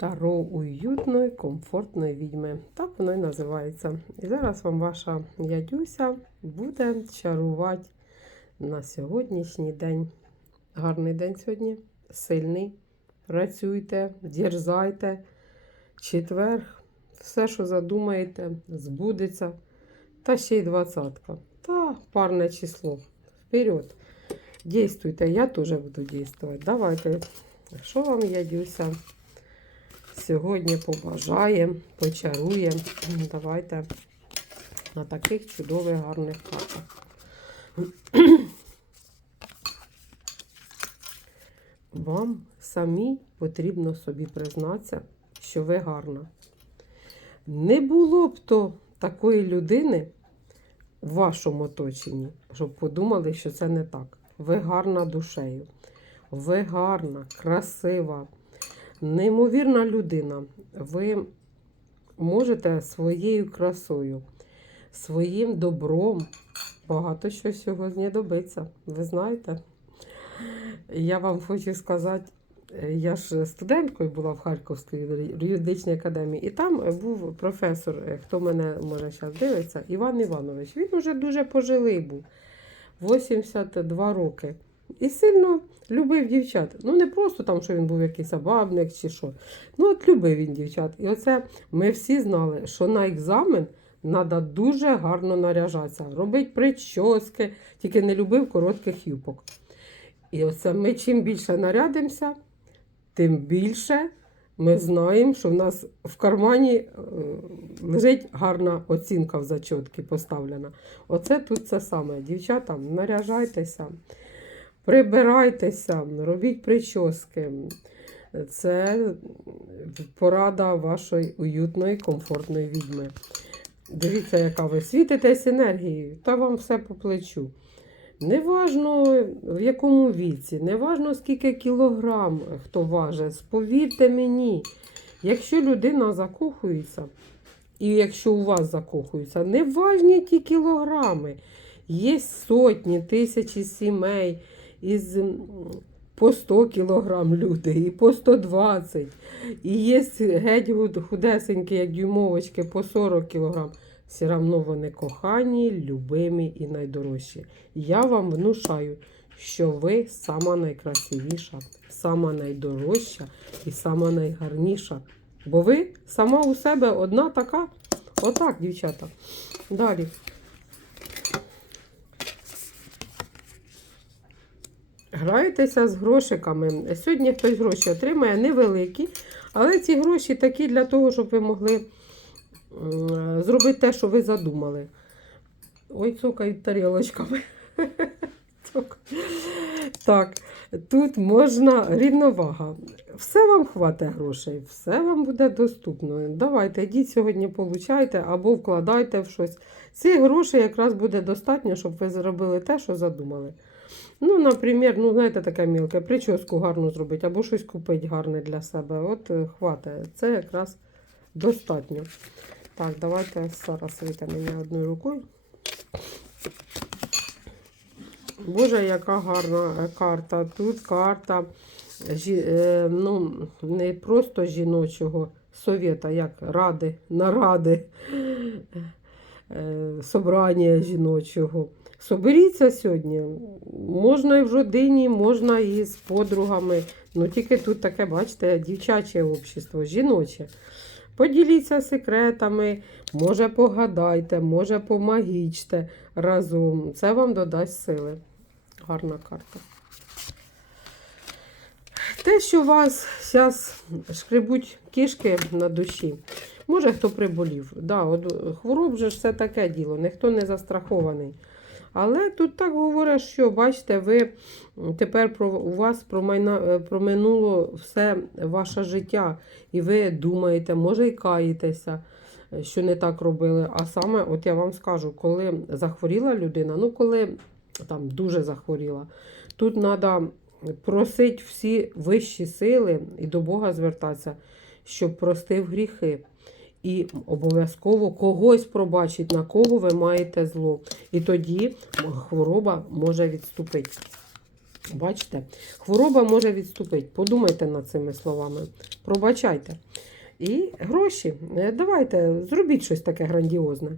Таро уютної, комфортної відьми. Так воно і називається. І зараз вам ваша ядюся буде чарувати на сьогоднішній день. Гарний день сьогодні, сильний. Працюйте, дерзайте. Четверг, все, що задумаєте, збудеться. Та ще й двадцятка. Та парне число. Вперед. Действуйте, я теж буду действувати. Давайте. Що вам ядюся? Сьогодні побажаємо, почаруємо. Давайте на таких чудових гарних картах. Вам самі потрібно собі признатися, що ви гарна. Не було б то такої людини в вашому оточенні, щоб подумали, що це не так. Ви гарна душею. Ви гарна, красива, неймовірна людина. Ви можете своєю красою, своїм добром багато що сьогодні добитися. Ви знаєте? Я вам хочу сказати, я ж студенткою була в Харківській юридичній академії, і там був професор, хто мене може зараз дивиться, Іван Іванович. Він уже дуже пожилий був, 82 роки. І сильно любив дівчат. Ну, не просто там, що він був якийсь бабник чи що. Ну, от любив він дівчат. І оце ми всі знали, що на екзамен треба дуже гарно наряжатися, робити прически, тільки не любив коротких юбок. І оце ми чим більше нарядимося, тим більше ми знаємо, що в нас в кармані е, лежить гарна оцінка в зачотки поставлена. Оце тут це саме. Дівчата, наряжайтеся, прибирайтеся, робіть прически. Це порада вашої уютної, комфортної відьми. Дивіться, яка ви світитесь енергією, та вам все по плечу. Неважно в якому віці, неважно скільки кілограм хто важить. Повірте мені, якщо людина закохується, і якщо у вас закохуються, не важні ті кілограми. Є сотні, тисячі сімей із по 100 кілограм люди, і по 120. І є геть худесенькі, як дюймовочки, по 40 кілограм. Все одно вони кохані, любимі і найдорожчі. Я вам внушаю, що ви сама найкрасивіша, сама найдорожча і сама найгарніша. Бо ви сама у себе одна така. Отак, дівчата. Далі. Грайтеся з грошиками. Сьогодні хтось гроші отримає невеликі, але ці гроші такі для того, щоб ви могли зробити те, що ви задумали. Ой, цокають тарілочками. Так, тут можна рівновага. Все вам хватить грошей, все вам буде доступно. Давайте, йдіть сьогодні, получайте або вкладайте в щось. Цих грошей якраз буде достатньо, щоб ви зробили те, що задумали. Ну, наприклад, ну, знаєте, таке мілке, прическу гарну зробити, або щось купити гарне для себе. От е, хватає. Це якраз достатньо. Так, давайте зараз витягнемо одною рукою. Боже, яка гарна е, карта. Тут карта жі, е, ну, не просто жіночого совєта, як ради, наради, собрання жіночого. Соберіться сьогодні. Можна і в родині, можна і з подругами. Ну тільки тут таке, бачите, дівчаче общество, жіноче. Поділіться секретами, може погадайте, може помагічте разом. Це вам додасть сили. Гарна карта. Те, що у вас зараз шкребуть кішки на душі, може хто приболів. Да, от хвороб же ж все таке діло, ніхто не застрахований. Але тут так говорять, що бачите, ви тепер про у вас промайна, е, проминуло все ваше життя, і ви думаєте, може і каєтеся, е, що не так робили. А саме, от я вам скажу, коли захворіла людина, ну коли там дуже захворіла, тут треба просити всі вищі сили і до Бога звертатися, щоб простив гріхи. І обов'язково когось пробачить, на кого ви маєте зло. І тоді хвороба може відступити. Бачите, хвороба може відступити. Подумайте над цими словами. Пробачайте. І гроші. Е, Давайте, зробіть щось таке грандіозне.